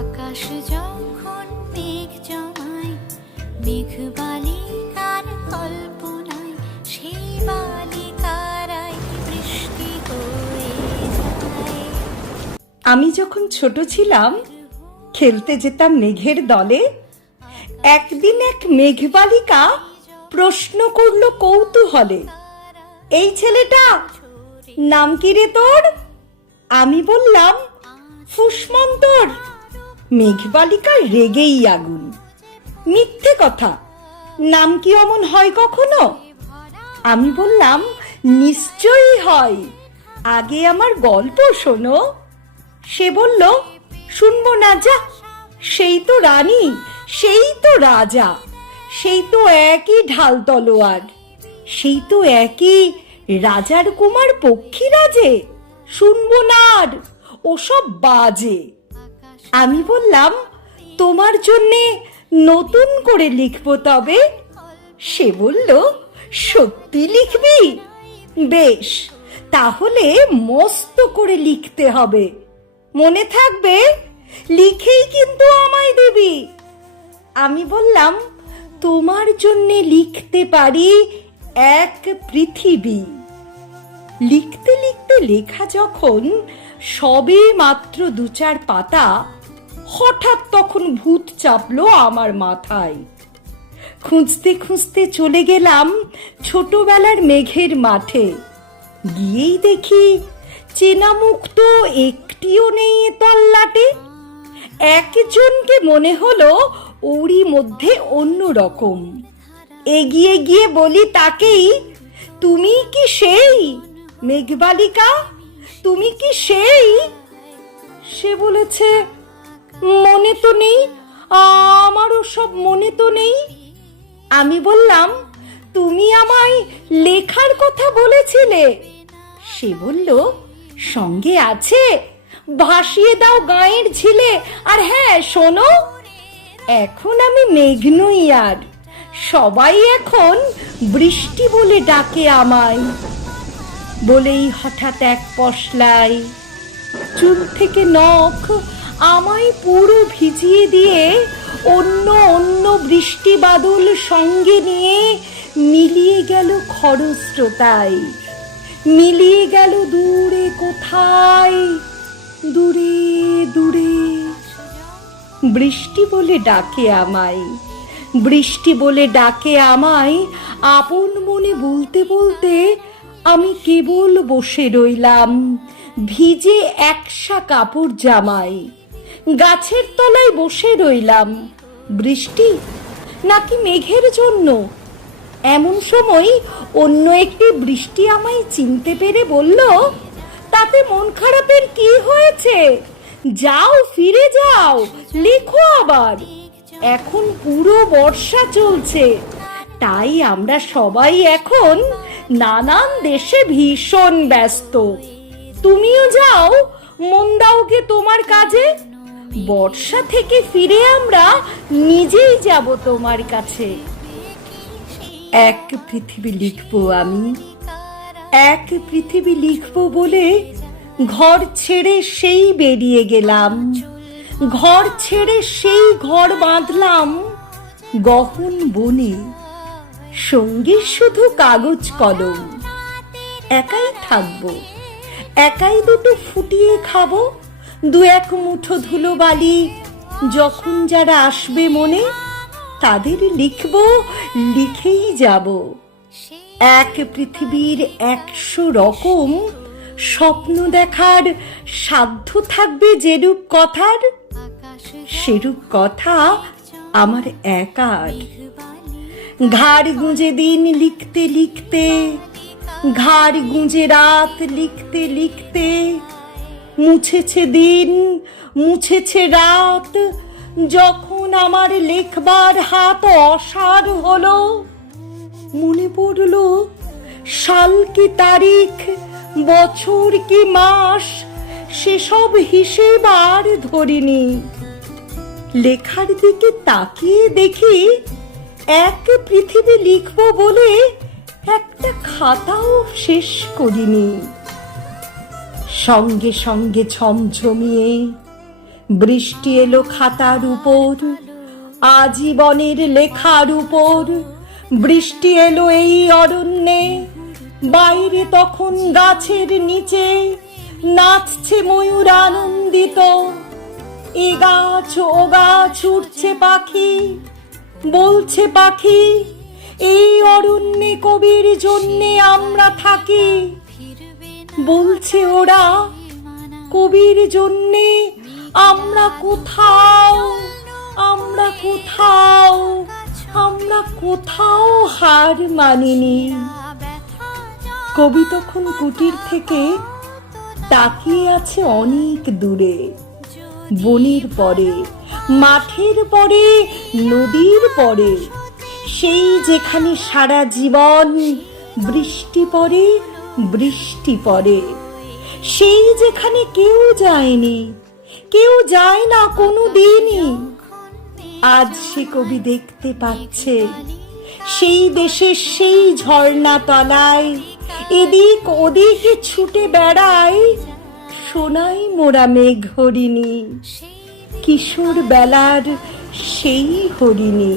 আকাশ যখন মেঘ জমায়, মেঘ বালিকার কল্পনায়, সেই বালিকারাই বৃষ্টি হয়ে যায়। আমি যখন ছোট ছিলাম, খেলতে যেতাম মেঘের দলে। একদিন এক মেঘবালিকা প্রশ্ন করল কৌতূহলে, এই ছেলেটা নাম কি রে তোর? আমি বললাম, ফুসমন্তর। মেঘবালিকা রেগেই আগুন, মিথ্যে কথা, নাম কি অমন হয় কখনো? আমি বললাম, নিশ্চয়ই হয়, আগে আমার গল্প শোনো। সে বলল, শুনবো না, যা, সেই তো রানী, সেই তো রাজা, সেই তো একই ঢাল তলোয়ার, সেই তো একই রাজার কুমার পক্ষীরাজে, শুনবো না আর, ওসব বাজে। আমি বললাম, তোমার জন্যে নতুন করে লিখবো তবে। সে বলল, সত্যি লিখবি? বেশ, তাহলে মস্ত করে লিখতে হবে, মনে থাকবে, লিখেই কিন্তু আমায় দিবি। আমি বললাম, তোমার জন্যে লিখতে পারি এক পৃথিবী। লিখতে লিখতে লেখা যখন সবে মাত্র 2-4 পাতা, হঠাৎ তখন ভূত চাপলো আমার মাথায়। খুঁজতে খুঁজতে চলে গেলাম ছোটবেলার মেঘের মাঠে। গিয়েই দেখি চেনা মুখ তো একটিও নেই এ তল্লাটে। একজনকে মনে হলো ওরই মধ্যে অন্য রকম। এগিয়ে গিয়ে বলি তাকেই, তুমি কি সেই মেঘবালিকা? তুমি কি সেই? সে বলেছে, মনে তো নেই, আমারও সব মনে তো নেই। আমি বললাম, তুমি আমায় লেখার কথা বলেছিলে। সে বলল, সঙ্গে আছে, ভাসিয়ে দাও গাঁয়ের ঝিলে। আর হ্যাঁ শোনো, এখন আমি মেঘ নই আর, সবাই এখন বৃষ্টি বলে ডাকে আমায়। বলেই হঠাৎ এক পশলায় চুল থেকে নখ আমায় পুরো ভিজিয়ে দিয়ে অন্য অন্য বৃষ্টি বাদল সঙ্গে নিয়ে মিলিয়ে গেল খরস্রোতায়, মিলিয়ে গেল দূরে কোথায়, দূরে দূরে। বৃষ্টি বলে ডাকে আমায়, বৃষ্টি বলে ডাকে আমায়, আপন মনে বলতে বলতে আমি কেবল বসে রইলাম ভিজে একসা কাপড় জামায়। গাছের তলায় বসে রইলাম, বৃষ্টি নাকি মেঘের জন্য? এমন সময় অন্য একটি বৃষ্টি আমায় চিনতে পেরে বলল, তাতে মন খারাপের কি হয়েছে? যাও, ফিরে যাও, লেখো আবার। এখন পুরো বর্ষা চলছে, তাই আমরা সবাই এখন নানান দেশে ভীষণ ব্যস্ত। তুমিও যাও, মন দাও গে তোমার কাজে। বর্ষা থেকে ফিরে আমরা নিজেই যাব তোমার কাছে। এক পৃথিবী লিখবো আমি, এক পৃথিবী লিখবো বলে ঘর ছেড়ে সেই বেরিয়ে গেলাম। ঘর ছেড়ে সেই ঘর বাঁধলাম গহন বনে, সঙ্গে শুধু কাগজ কলম। একাই থাকবো, একাই দুটো ফুটিয়ে খাবো, 2-1 মুঠো ধুলো বালি যখন যারা আসবে মনে, তাদের লিখবো, লিখেই যাব। এক পৃথিবীর 100 রকম স্বপ্ন দেখার সাধ্য থাকবে যেরূপ কথার, সেরূপ কথা আমার একার। ঘাড় গুঁজে দিন লিখতে লিখতে, ঘাড় গুঁজে রাত লিখতে লিখতে, মুছেছে দিন, মুছেছে রাত, যখন আমার লেখবার হাত অসাড় হলো। মনে পড়ল সাল কি তারিখ, বছর কি মাস, সেসব হিসেব আর ধরিনি। লেখার দিকে তাকিয়ে দেখি এক পৃথিবী লিখবো বলে একটা খাতাও শেষ করিনি। সঙ্গে সঙ্গে ঝমঝমিয়ে বৃষ্টি এলো খাতার উপর, আজীবনের লেখার উপর। বৃষ্টি এলো এই অরণ্যে, বাইরে তখন গাছের নিচে নাচছে ময়ূর আনন্দিত। এ গাছ ও গাছ উঠছে পাখি, বলছে পাখি এই অরণ্যে কবির জন্যে আমরা থাকি। বলছে ওরা কবির জন্যে আমরা কোথাও, আমরা কোথাও, আমরা কোথাও হার মানিনি। কবি তখন কুটির থেকে তাকিয়ে আছে অনেক দূরে, বনের পরে, মাঠের পরে, নদীর পরে, সেই যেখানে সারা জীবন বৃষ্টি পড়ে, বৃষ্টি পড়ে। সেই যেখানে কেউ যায়নি, কেউ যায় না কোনো দিনই। আজ সে কবি দেখতে পাচ্ছে সেই দেশের সেই ঝর্ণা তলায় এদিক ওদিকে ছুটে বেড়ায় সোনাই মোরা মেঘ হরিণী, কিশোর বেলার সেই হরিণী।